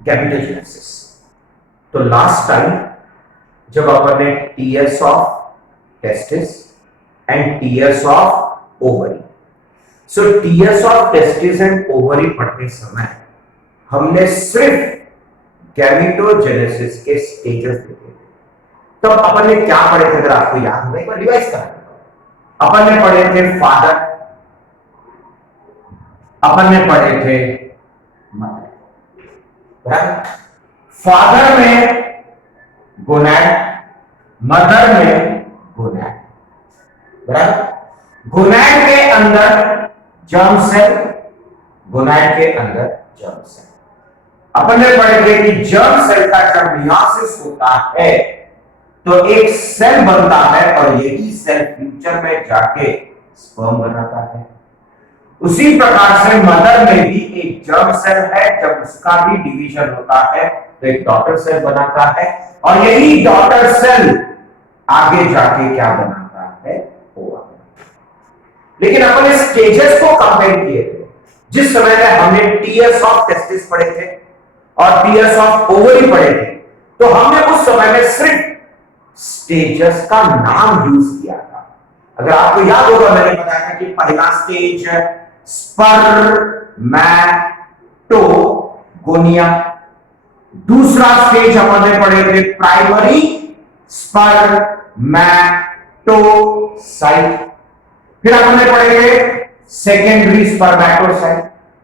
Gametogenesis. तो last time जब अपन ने TS of testis and TS of ovary, so TS of testis and ovary पढ़ते समय हमने सिर्फ गैमेटोजेनेसिस के स्टेजेस देखे थे। तब अपन ने क्या पढ़े थे, अगर आपको याद हो, एक बार रिवाइज करा। अपन ने पढ़े थे फादर, अपन ने पढ़े थे मदर। फादर में गोनैड, मदर में गोनैड, बराबर। गोनैड के अंदर जर्म सेल, गोनैड के अंदर जर्म सेल। अपन ने पढ़े थे कि जर्म सेल का जब मियोसिस होता है तो एक सेल बनता है और यही सेल फ्यूचर में जाके स्पर्म बनाता है। उसी प्रकार से मदर में भी एक जर्म सेल है, जब उसका भी डिवीजन होता है तो एक डॉटर सेल बनाता है और यही डॉटर सेल आगे जाके क्या बनाता है, ओवा। लेकिन अपन इस स्टेजेस को कंपेयर किए थे जिस समय में हमने टीएस ऑफ टेस्टिस पढ़े थे और टीएस ऑफ ओवरी पढ़े थे, तो हमने उस समय में सिर्फ स्टेजेस का नाम यूज किया था। अगर आपको याद होगा, मैंने बताया था कि पहला स्टेज स्पर्मैटोगोनिया, दूसरा स्टेज अपन ने पढ़े थे प्राइमरी स्पर्मैटोसाइट, फिर अपन ने पढ़े थे सेकेंडरी स्पर्मैटोसाइट,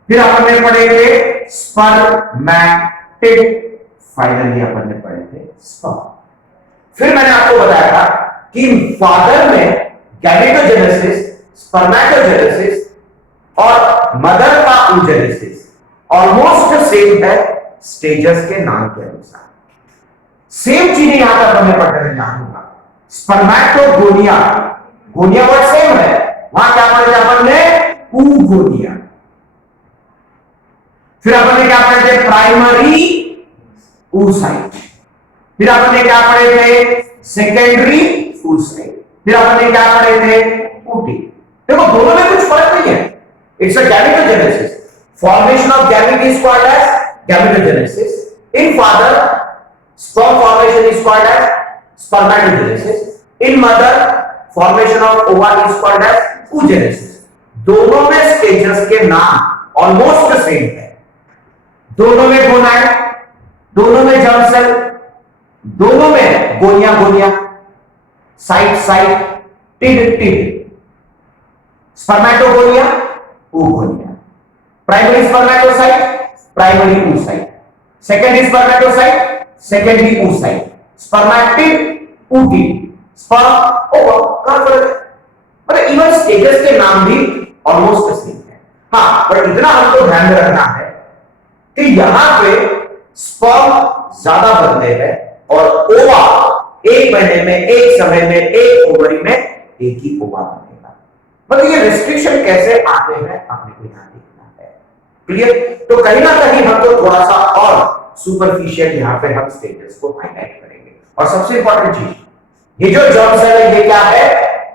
फिर अपन ने पढ़े थे स्पर्मैटिड, फाइनली अपन ने पढ़े थे स्पर्म। फिर मैंने आपको बताया था कि फादर में गैमेटोजेनेसिस, स्पर्मैटोजेनेसिस और मदर का oogenesis ऑलमोस्ट सेम है स्टेजेस के नाम के अनुसार। सेम चीजें यहां पर हमने पढ़ते थे, याद होगा। स्पर्मैटोगोनिया, गोनिया वर्ड सेम है, वहां क्या पढ़े थे अपन ने, oogonia। फिर अपन ने क्या पढ़े थे, प्राइमरी oocyte, फिर अपन ने क्या पढ़े थे, सेकेंडरी oocyte, फिर अपन ने क्या पढ़े थे, ooty। देखो दोनों में कुछ फर्क नहीं है, it's a gametogenesis. Formation of gamete is called as gametogenesis. In father sperm formation is called as spermatogenesis. In mother formation of ova is called as oogenesis। दोनों में स्टेजेस के नाम ऑलमोस्ट सेम है। दोनों में गोनाड, दोनों में germ cell, दोनों में gonia gonia, cyte cyte, tid tid, spermatogonia, oogonia। Primary spermatocyte, primary oocyte, secondary spermatocyte, secondary oocyte, spermatid, ooty, sperm, ova. मतलब इवन स्टेजेस के नाम भी ऑलमोस्ट सेम है। हाँ, पर इतना हमको ध्यान में रखना है कि यहां पे स्पर्म ज्यादा बनते हैं और ओवा एक महीने में, एक समय में, एक ओवरी में एक ही ओवा बनेगा। मतलब ये रिस्ट्रिक्शन कैसे आते हैं आपने को ध्यान देखना है। क्लियर? तो कहीं ना कहीं हमको थोड़ा सा और सुपरफिशियल यहां पे हम स्टेटस को हाईलाइट करेंगे। और सबसे इंपॉर्टेंट चीज, ये जो जर्म सेल है ये क्या है,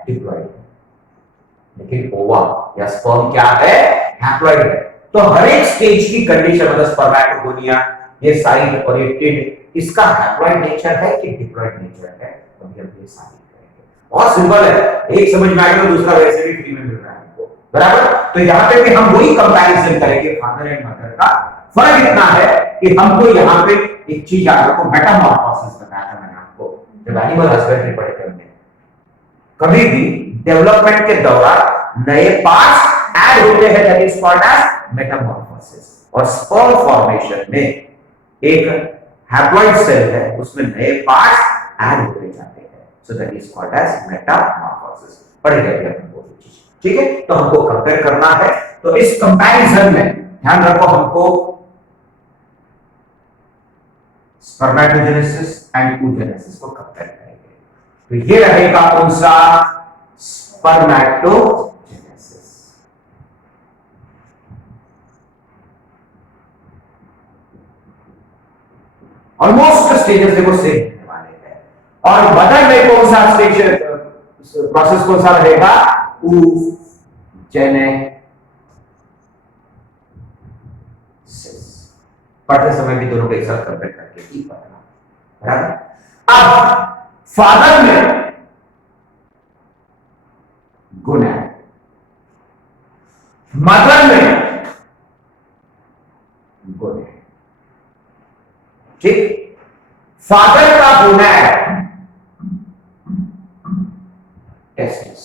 डिप्लॉइड। लेकिन ओवा या स्पर्म क्या है, हैप्लॉइड है। तो हर एक स्टेज की कंडीशन, मतलब स्पर्मैटोगोनिया, ये साइड और ये टिड, इसका हैप्लॉइड नेचर है कि डिप्लॉइड नेचर है, अभी हम ये साबित करेंगे। बहुत सिंपल है, एक समझ में आएगा तो दूसरा वैसे भी फ्री में मिल रहा है आपको, बराबर। तो यहाँ पे भी हम वही कंपैरिजन करेंगे फादर एंड मदर का। फर्क इतना है कि हमको यहाँ पे एक चीज आपको मेटामॉर्फोसिस बताया था मैंने आपको, जब एनिमल हस्बेंड्री पढ़े थे हमने। कभी भी डेवलपमेंट के दौरान नए पार्ट्स ऐड होते हैं, that is called as metamorphosis. और स्पर्म फॉर्मेशन में एक हैप्लॉइड सेल है, उसमें नए पार्ट्स ऐड होते जाते हैं, so that is called as metamorphosis. पढ़े गए अपन वो चीज, ठीक है। तो हमको कंपेयर करना है, तो इस कंपैरिजन में ध्यान रखो, हमको स्पर्मैटोजेनेसिस एंड oogenesis को कंपेयर करेंगे। तो ये रहेगा कौन सा, स्पर्मैटोजेनेसिस। ऑलमोस्ट स्टेजेस देखो सेम होने वाले हैं। और मदर में कौन सा स्टेज, प्रोसेस कौन सा रहेगा, oogenesis। पढ़ते समय भी दोनों को एक साथ कंपेयर करके ही पढ़ना, बराबर। अब फादर में गोनैड, मदर में गोनैड, ठीक। फादर का गोनैड टेस्टिस,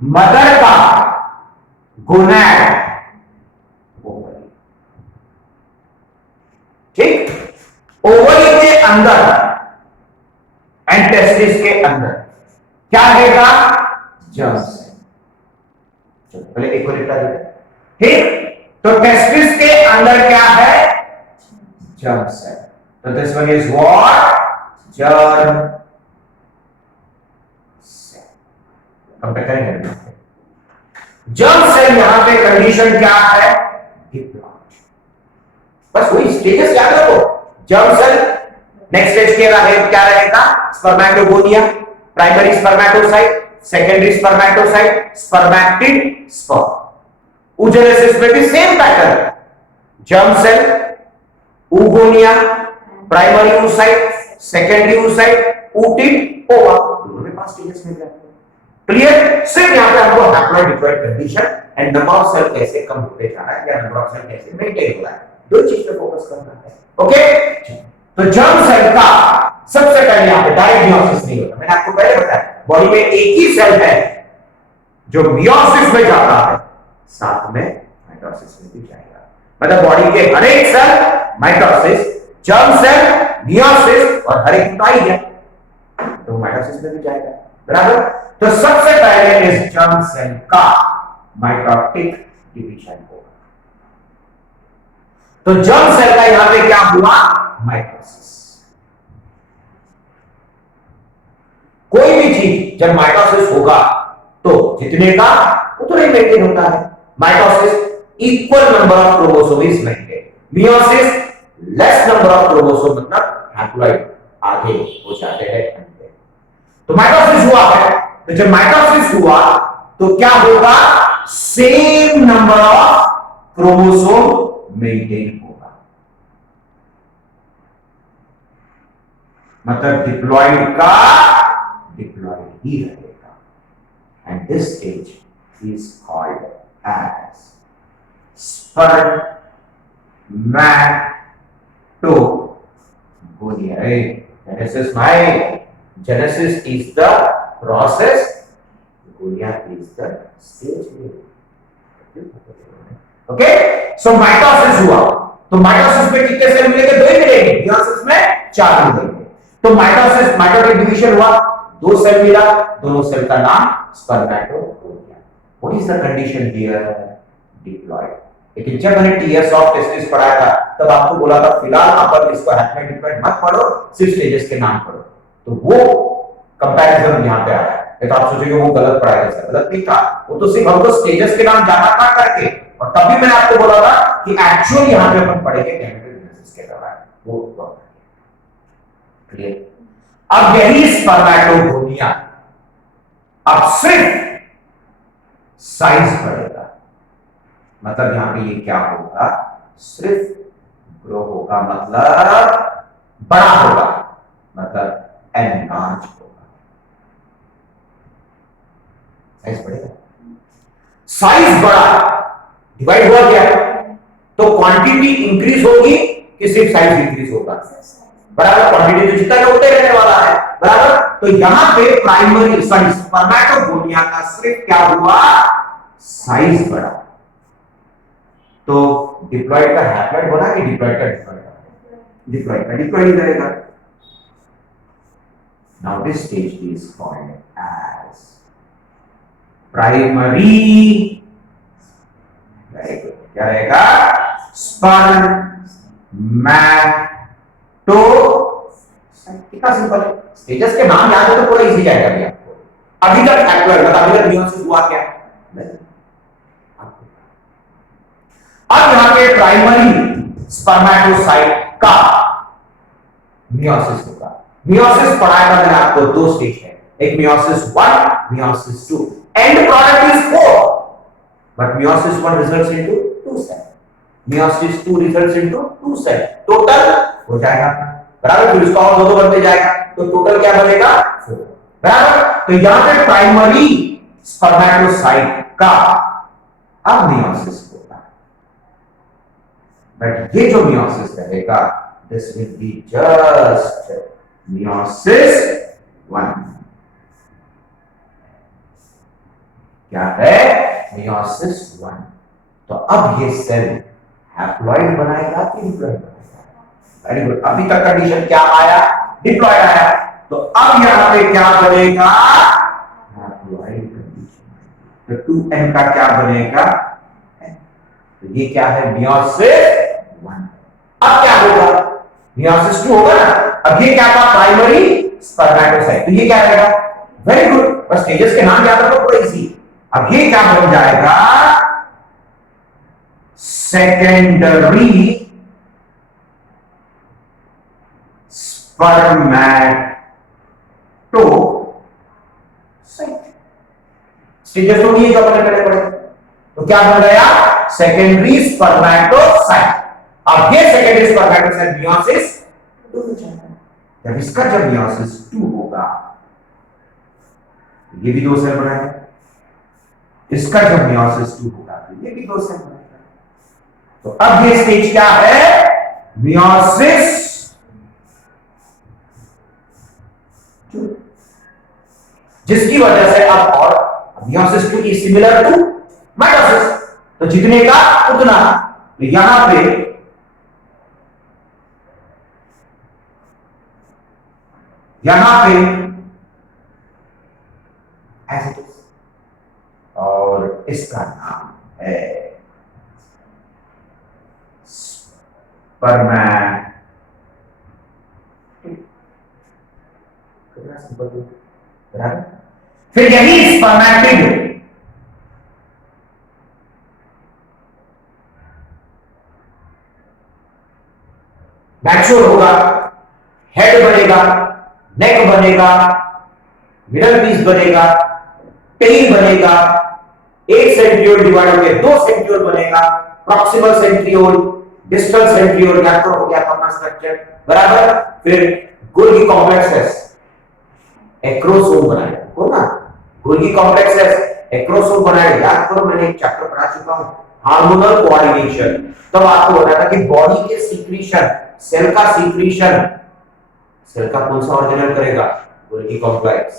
मदर का गोनैड ओवरी, ठीक। ओवरी के अंदर एंड टेस्टिस के अंदर क्या रहेगा, जर्म सेल। चलो पहले एक को लिखा देते, ठीक। तो टेस्टिस के अंदर क्या है, जर्म सेल। तो this one is what, germ cell. Compare करेंगे, जर्म सेल यहां पे कंडीशन क्या है, डिप्लॉइड। बस वही स्टेजेस याद रखो। जर्म सेल नेक्स्ट स्टेज क्या रहेगा, spermatogonia, primary spermatocyte, secondary spermatocyte, spermatid sperm. oogenesis में भी सेम पैटर्न है, germ cell, oogonia, primary oocyte, secondary oocyte, oocyte, ओवा, दोनों में 5 स्टेजेस मिल जाते हैं। क्लियर। सिर्फ यहां पे हमको haploid diploid condition and number of cell कैसे कम होते जा रहा है या नंबर ऑफ सेल कैसे मेंटेन हो रहा है, दो चीज पे फोकस करना है। ओके। तो जर्म सेल का सबसे पहले यहां पे डायरेक्ट मियोसिस नहीं होता, मैंने आपको पहले बताया। बॉडी में एक ही सेल है जो मियोसिस में जाता है, साथ में माइटोसिस में भी जाएगा। मतलब बॉडी के हर एक cell mitosis, germ cell meiosis और हर एक का ही है, तो माइटोसिस में भी जाएगा, बराबर। तो सबसे पहले इस जर्म सेल का माइटोटिक डिवीजन होगा। तो जर्म सेल का यहां पे क्या हुआ, माइटोसिस। कोई भी चीज जब माइटोसिस होगा तो जितने का उतना ही मेंटेन होता है। Mitosis equal number of chromosome is maintain, meiosis less number of chromosome, मतलब हैप्लॉइड आगे हो जाते हैं। तो माइटोसिस हुआ है, तो जब माइटोसिस हुआ तो क्या होगा, same number of chromosome maintain होगा, मतलब डिप्लॉइड का डिप्लॉइड ही रहेगा। And this stage is called as spermatogonia. Genesis, my Genesis is the process, gonia is the stage. Okay, so mitosis हुआ, तो माइटोसिस में कितने सेल मिलेंगे, 2 ही मिलेंगे, मियोसिस में 4 मिलेंगे। तो माइटोसिस, माइटोटिक डिवीजन हुआ, 2 सेल मिला, दोनों सेल का नाम spermatogonia. What is the condition here? Diploid. लेकिन जब मैंने टीएस ऑफ टेस्टिस पढ़ाया था तब आपको बोला था फिलहाल आप इसको हैप्लॉइड डिप्लॉइड मत पढ़ो, सिर्फ स्टेजेस के नाम पढ़ो। तो वो कंपैरिजन यहां पे आया है। तो आप सोचोगे वो गलत पढ़ाया, ऐसा गलत नहीं था, वो तो सिर्फ हमको स्टेजेस के नाम जाना था करके, और तभी मैंने आपको बोला था कि एक्चुअली यहां पे अपन पढ़ेंगे गैमेटोजेनेसिस के दौरान वो। क्लियर। अब यही स्पर्मेटोगोनिया अब सिर्फ साइज बढ़ेगा, मतलब यहां पे ये क्या होगा, सिर्फ ग्रो होगा, मतलब बड़ा होगा, मतलब एनलार्ज होगा, साइज बढ़ेगा। साइज बढ़ा, डिवाइड हुआ क्या, तो क्वांटिटी इंक्रीज होगी कि सिर्फ साइज इंक्रीज होगा, बराबर। क्वांटिटी तो जितना होते रहने वाला है, बराबर। तो यहां पे प्राइमरी साइज स्पर्मेटोगोनिया का सिर्फ क्या हुआ, साइज बढ़ा। तो डिप्लॉइड का हैप्लॉइड बना कि डिप्लॉइड का डिप्लॉइड, डिप्लॉइड का डिप्लॉइड रहेगा। Now this stage is called as primary, क्या रहेगा, स्पर्मेटो। कितना सिंपल है, स्टेजेस के नाम याद है तो पूरा इजी जाएगा भी आपको। अभी तक हैप्लॉइड, मतलब अभी तक मियोसिस हुआ क्या, अब यहां पे प्राइमरी स्पर्मेटोसाइट का मियोसिस होगा। मियोसिस पढ़ाया था मैंने आपको, 2 स्टेज है, एक meiosis 1, meiosis 2, end product is 4, but meiosis 1 results into 2 cell, meiosis 2 results into 2 cell, total हो जाएगा बराबर। फिर इसका और दो बनते जाएगा तो टोटल क्या बनेगा 4 बराबर। तो यहां पे प्राइमरी स्पर्मेटोसाइट का अब meiosis होगा, बट ये जो meiosis रहेगा this will be just meiosis 1। क्या है meiosis 1। तो अब ये सेल हैप्लॉइड बनाएगा कि डिप्लॉइड बनाएगा? वेरी गुड, अभी तक कंडीशन क्या आया, डिप्लॉइड आया। तो अब यहां पे क्या बनेगा हैप्लॉइड कंडीशन। तो 2n का क्या बनेगा, तो ये क्या है meiosis 1। अब क्या होगा meiosis 2 होगा ना। अब ये क्या था प्राइमरी स्पर्मेटोसाइट, तो ये क्या रहेगा, वेरी गुड, बस स्टेजेस के नाम याद रखो, पूरा इजी। अब ये क्या बन जाएगा सेकेंडरी स्पर्मेटोसाइट। स्टेजेस तो ये जो अपने पहले पढ़े, तो क्या बन गया सेकेंडरी स्पर्मेटोसाइट। अब ये सेकेंडरी स्पर्मेटोसाइट meiosis 2 हो जाएगा। जब इसका जब meiosis 2 होगा, ये भी 2 सेल बनाएगा, इसका जब meiosis 2 होगा तो ये भी 2 सेल बनाएगा। तो अब ये स्टेज क्या है meiosis 2, जिसकी वजह से अब और meiosis 2 is similar to mitosis, तो जितने का उतना। तो यहां पे ऐसे, और इसका नाम है स्पर्मेट, बराबर। फिर यही स्पर्मेटिड मैच्योर होगा, हेड बनेगा, नेक बनेगा, मिडल पीस बनेगा, टेल बनेगा, एक सेंट्रियोल डिवाइड होकर 2 सेंट्रियोल बनेगा, प्रॉक्सिमल सेंट्रियोल, डिस्टल सेंट्रियोल, या तो हो गया अपना स्ट्रक्चर बराबर। फिर गोल्गी कॉम्प्लेक्सेस एक्रोसोम बनाएगा, हो ना, गोल्गी कॉम्प्लेक्सेस एक्रोसोम बनाएगा। याद करो मैंने एक चैप्टर पढ़ा चुका हूं हार्मोनल कोऑर्डिनेशन, तब आपको बताया था कि बॉडी के सीक्रेशन, सेल का सीक्रेशन, सेल का कौन सा ऑर्गेनल करेगा गोल्गी कॉम्प्लेक्स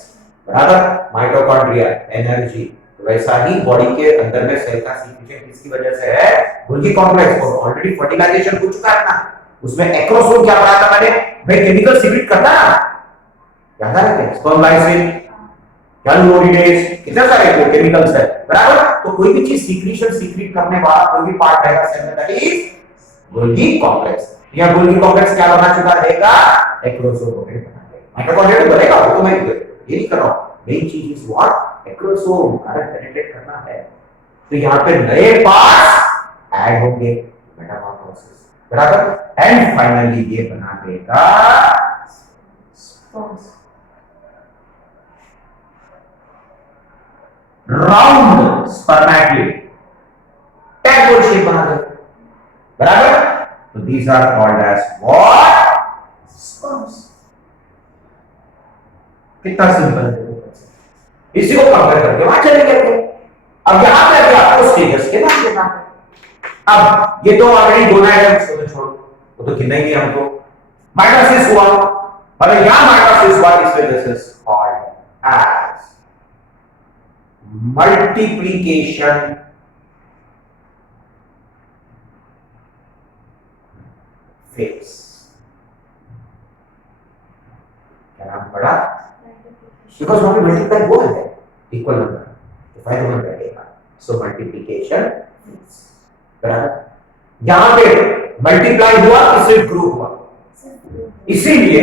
बराबर, माइटोकॉन्ड्रिया, एनर्जी। तो वैसा ही बॉडी के अंदर में सेल का सीक्रेशन किसकी वजह से है गोल्गी कॉम्प्लेक्स। और ऑलरेडी फर्टिलाइजेशन हो चुका है ना, उसमें एक्रोसोम क्या पढ़ा था मैंने भाई, केमिकल सीक्रेट करता ना, याद आ रहा है स्पर्म लाइसिन, गैल्यूरोनिडेज, कितने सारे केमिकल्स है बराबर। तो कोई भी चीज सीक्रेशन सीक्रेट करने वाला कोई भी पार्ट रहेगा सेल में, दैट इज गोल्गी कॉम्प्लेक्स। या गोल्गी कॉम्प्लेक्स क्या बना चुका रहेगा एक्रोसोम बना देगा, माइटोकॉन्ड्रिया तो बनेगा, वो तो मैं ये नहीं कर रहा हूं। मेन चीज इज व्हाट एक्रोसोम पेनिट्रेट करना है। तो यहां पे नए पार्ट्स ऐड होंगे मेटामॉर्फोसिस बराबर। एंड फाइनली ये बना देगा राउंड स्पर्मेटिड, टैगोल शेप बना देगा बराबर। तो these are called as what sperms. कितना सिंपल है, इसी को कंपेयर करके वहां चलेंगे। अब यहां पे आपको स्टेजस के नाम देना है। अब ये तो ऑलरेडी गोनाड है, उसको तो छोड़ो, वो तो गिनना ही नहीं हमको। माइटोसिस हुआ, और यहां माइटोसिस हुआ, इस वजह से कॉल्ड एज मल्टीप्लिकेशन फेज। क्या नाम पड़ा, बिकॉज वहां पे मल्टीप्लाई हुआ है इक्वल नंबर, तो फाइव नंबर बैठेगा, सो मल्टीप्लिकेशन बराबर। यहां पे मल्टीप्लाई हुआ कि सिर्फ ग्रो हुआ, इसीलिए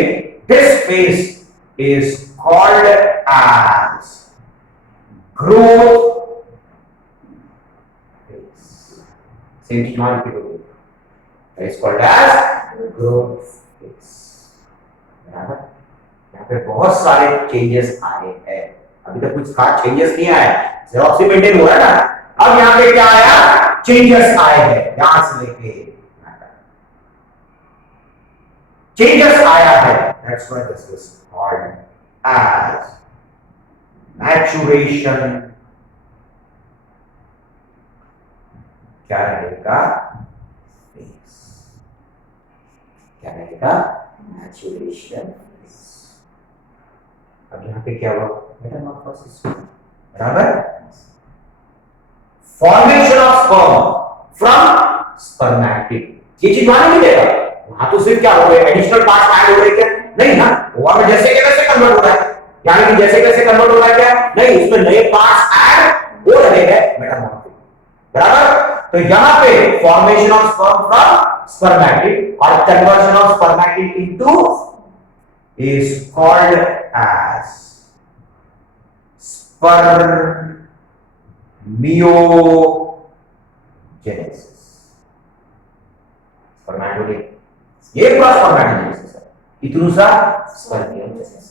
this phase is called as growth phase. Same चीज वहां रिपीट होगी, is called as growth phase बराबर। यहाँ पे बहुत सारे चेंजेस आए हैं, अभी तक कुछ खास चेंजेस नहीं आए, जेरोक्सी मेंटेन हो रहा है ना। अब यहां पे क्या आया, चेंजेस आए हैं यहां से लेके चेंजेस आया है, that's why this is called as maturation. क्या रहेगा, क्या रहेगा, मैचुरेशन। अब यहां पे क्या हुआ, मेटामॉर्फोसिस, बराबर। Formation of sperm from spermatid, ये चीज मालूम नहीं देगा, वहां तो सिर्फ क्या हो गया, एडिशनल पार्ट्स ऐड हो रहे क्या, नहीं ना, ओवा में जैसे के वैसे कन्वर्ट हो रहा है, यानी कि जैसे कैसे कन्वर्ट हो रहा है क्या, नहीं, उसमें नए पार्ट्स ऐड हो रहे हैं, मेटामॉर्फिक, बराबर। तो यहां पे formation of sperm from spermatid और conversion of spermatid into is called as spermiogenesis, spermatogenic, ये पूरा spermatogenesis है, इतना सा spermiogenesis,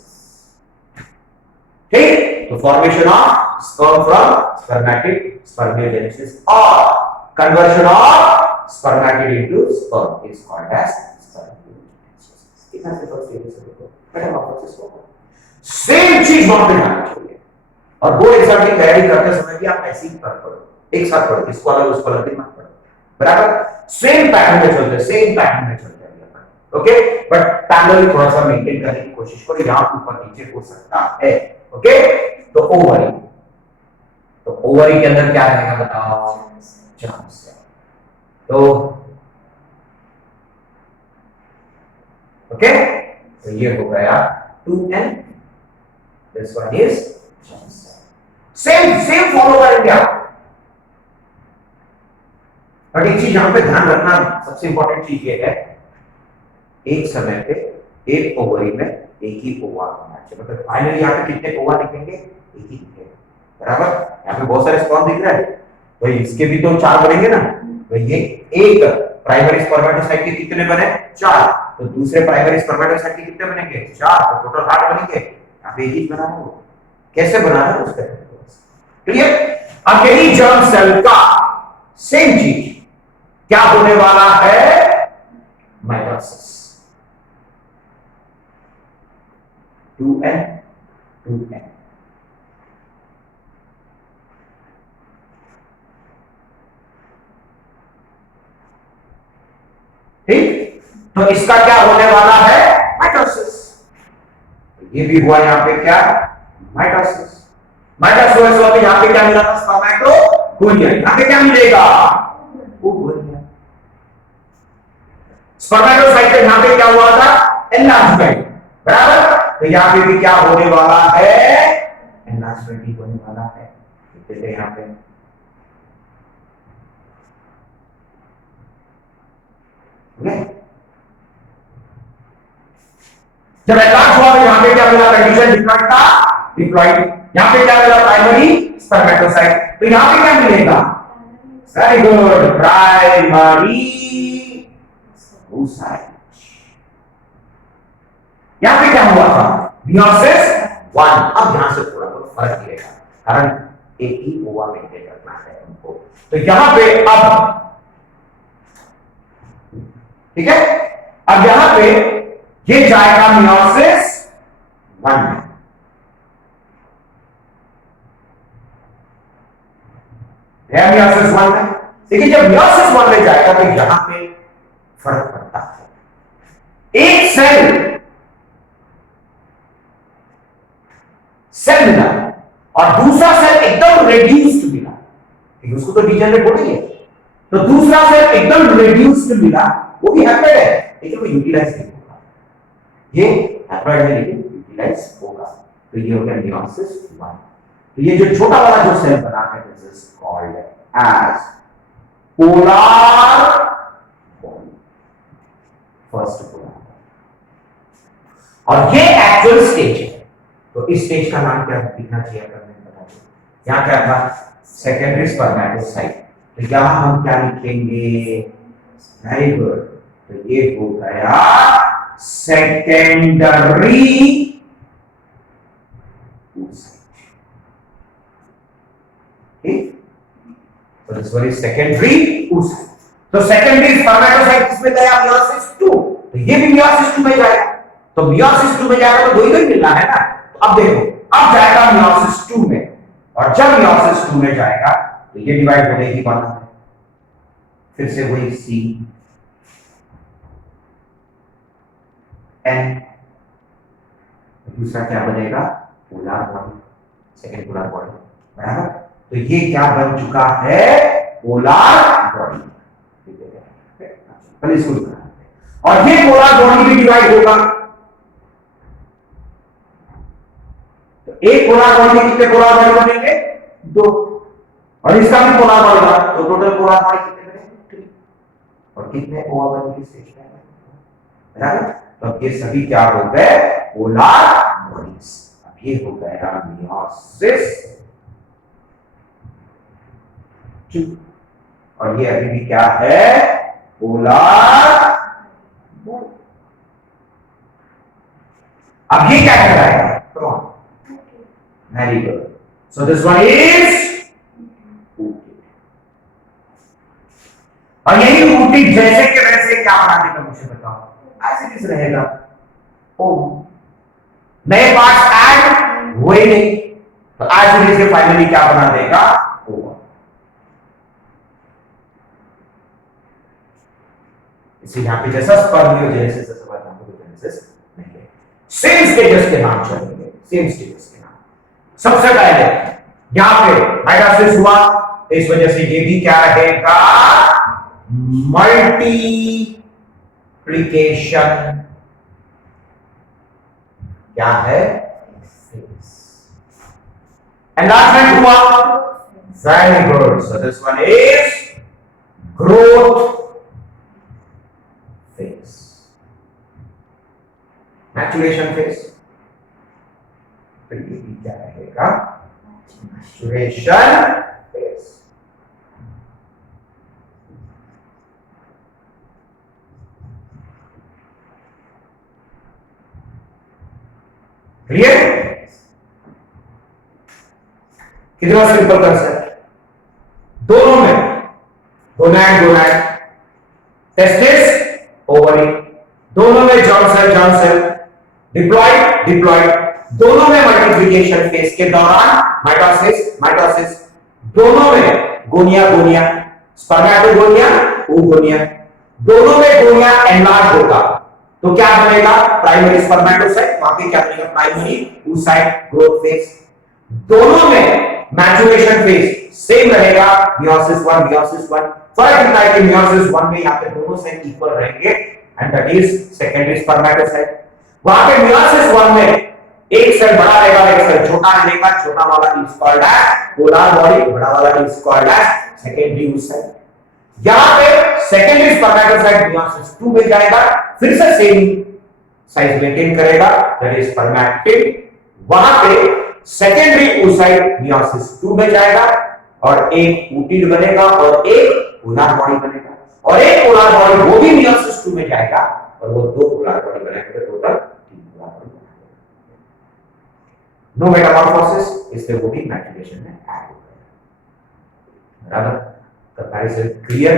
ठीक। तो formation of sperm from spermatid, spermiogenesis, और conversion of spermatid into sperm is called as spermiogenesis. कितना से फर्स्ट स्टेज से देखो, मेटामॉर्फोसिस होगा, सेम चीज वहां पे आना चाहिए। और वो एग्जाम की तैयारी करते समय भी आप ऐसे ही पढ़ो, एक साथ पढ़ो, इसको अलग उसको अलग मत पढ़ो, बराबर। सेम पैटर्न में चलते, सेम पैटर्न में चलते हैं, ओके। बट पैरेलल थोड़ा सा मेंटेन करने की कोशिश करो, यहां ऊपर नीचे हो सकता है, ओके। तो ओवरी, तो ओवरी के अंदर क्या रहेगा बताओ, चांस है, तो ओके। तो ये हो गया 2n, this one is same follow करेंगे आप। बट एक चीज यहां पे ध्यान रखना, सबसे इंपॉर्टेंट चीज ये है, एक समय पे एक ओवरी में एक ही ओवा होना चाहिए, मतलब फाइनली यहां पे कितने ओवा दिखेंगे, एक ही दिखेगा, बराबर। यहां पे बहुत सारे स्पर्म दिख रहे हैं, भाई इसके भी तो 4 बनेंगे ना, भाई ये एक प्राइमरी स्पर्मेटोसाइट के कितने बने, 4, तो दूसरे प्राइमरी स्पर्मेटोसाइट के कितने बनेंगे, 4, तो टोटल 8 बनेंगे। यहां पे एक ही बनाना होगा, कैसे बनाना है उसका क्लियर। अब यही जर्म सेल का सेम चीज क्या होने वाला है, माइटोसिस, 2n 2n, ठीक। तो इसका क्या होने वाला है, माइटोसिस। ये भी हुआ यहां पे क्या, माइटोसिस। माइटोसिस हुआ तो यहां पे क्या मिला था, स्पर्मेटोगोनिया, यहां पे क्या मिलेगा, ओगोनिया। स्पर्मेटोसाइट पे यहां पे क्या हुआ था, एनलार्जमेंट, बराबर। तो यहां पे भी क्या होने वाला है, एनलार्जमेंट ही होने वाला है, देखते यहां पे, जब एनलार्ज हुआ तो यहां पे क्या मिला, कंडीशन डिप्लॉइड था, डिप्लॉइड। यहां पे क्या मिला, प्राइमरी स्पर्मेटोसाइट, तो यहां पे क्या मिलेगा, वेरी गुड, प्राइमरी oocyte। यहां पे क्या हुआ था, मियोसिस 1। अब यहां से थोड़ा बहुत फर्क गिरेगा, कारण एक ही ओवा मेंटेन रखना है हमको, तो यहां पे अब ठीक है, अब यहां पे ये जाएगा मियोसिस 1 में, मियोसिस 1 में। देखिए जब मियोसिस 1 में जाएगा तो यहां पे फर्क पड़ता है, एक सेल मिला और दूसरा सेल एकदम रेड्यूस्ड मिला, क्योंकि उसको तो डिजेनरेट बोलेंगे, तो दूसरा सेल एकदम रेड्यूस्ड मिला, वो भी हैप्लॉइड है लेकिन वो यूटिलाइज नहीं होगा, ये हैप्लॉइड है लेकिन यूटिलाइज होगा, तो ये हो गया मियोसिस 1। तो ये जो छोटा वाला जो सेल बना है, this is called as polar body, first polar, और ये एक्चुअल स्टेज है। तो इस स्टेज का नाम क्या लिखना चाहिए, यहां क्या था, सेकेंडरी स्पर्मेटोसाइट, तो यहां हम क्या लिखेंगे, वेरी गुड, तो ये हो गया सेकेंडरी oocyte, ठीक। So this one is secondary oocyte. तो सेकेंडरी स्पर्मेटोसाइट किसमें गया? मियोसिस 2। तो ये भी मियोसिस 2 में जाएगा। तो मियोसिस 2 में जाएगा तो दो ही मिलना है ना। तो अब देखो, अब जाएगा मियोसिस 2 में, और जब मियोसिस 2 में जाएगा तो ये डिवाइड होने ही वाला है। फिर से वही सी एन, दूसरा क्या बनेगा? Polar body, second polar body, बराबर। तो ये क्या बन चुका है? Polar body. पहले इसको बनाते, और ये पोलर बॉडी भी डिवाइड होगा। तो एक पोलर बॉडी में कितने पोलर बॉडी बनेंगे? 2, और इसका भी पोलर बॉडी होगा, तो टोटल पोलर बॉडी कितने बनेंगे? 3। और कितने ओवर बनेंगे स्टेज में? बराबर। तो अब ये सभी क्या हो गए? Polar bodies. अब ये हो गया मियोसिस 2, और ये अभी भी क्या है? Polar body. अब ये क्या कहलाएगा? Very good. So this one is ऊतक। और यही ऊतक जैसे के वैसे क्या बना देगा मुझे बताओ? ऐसे किस रहेगा? ओ, नए पार्ट्स ऐड हुए नहीं, तो आज से फाइनली क्या बना देगा? ओवर। इसी यहां पे जैसा स्पर्मियोजेनेसिस जैसा पार्थेनोजेनेसिस नहीं है। सेम स्टेजस के नाम चलेंगे, सेम स्टेजस के नाम। सबसे पहले यहां पे माइटोसिस हुआ, तो इस वजह से ये भी क्या रहेगा? मल्टीप्लिकेशन। क्या है? एनलार्जमेंट हुआ, very good. So this one is growth phase, maturation phase. तो ये भी क्या रहेगा? Maturation phase. क्लियर? कितना सिंपल कंसेप्ट। दोनों में गोनैड, टेस्टिस, ओवरी, दोनों में जर्म सेल, डिप्लॉइड, दोनों में मल्टीप्लिकेशन फेज के दौरान माइटोसिस, दोनों में गोनिया, स्पर्मेटोगोनिया, oogonia, दोनों में गोनिया एनलार्ज होगा। तो क्या बनेगा? प्राइमरी स्पर्मेटोसाइट, वहां पे क्या बनेगा? Primary oocyte growth phase. दोनों में मैचुरेशन फेज सेम रहेगा, मियोसिस 1। फर्क इतना है कि मियोसिस 1 में यहां पे दोनों सेल इक्वल रहेंगे, and that is secondary spermatocyte. वहां पे मियोसिस 1 में एक सेल बड़ा रहेगा, एक सेल छोटा रहेगा, छोटा वाला is called as polar body, बड़ा वाला is called as secondary oocyte। यहां पे सेकेंडरी स्पर्मेटोसाइट मियोसिस 2 में जाएगा, फिर से सेम साइज मेंटेन करेगा, दैट इज स्पर्मेटिड। वहां पे सेकेंडरी oocyte मियोसिस 2 में जाएगा, और एक ऊटिड बनेगा और एक पोलर बॉडी बनेगा, और एक पोलर बॉडी वो भी मियोसिस 2 में जाएगा, और वो 2 पोलर बॉडी बनाएंगे, टोटल 3 पोलर बॉडी बनाएंगे। नो मेटामॉर्फोसिस, इसलिए वो भी मैचुरेशन में ऐड हो गया। बराबर? Comparison clear?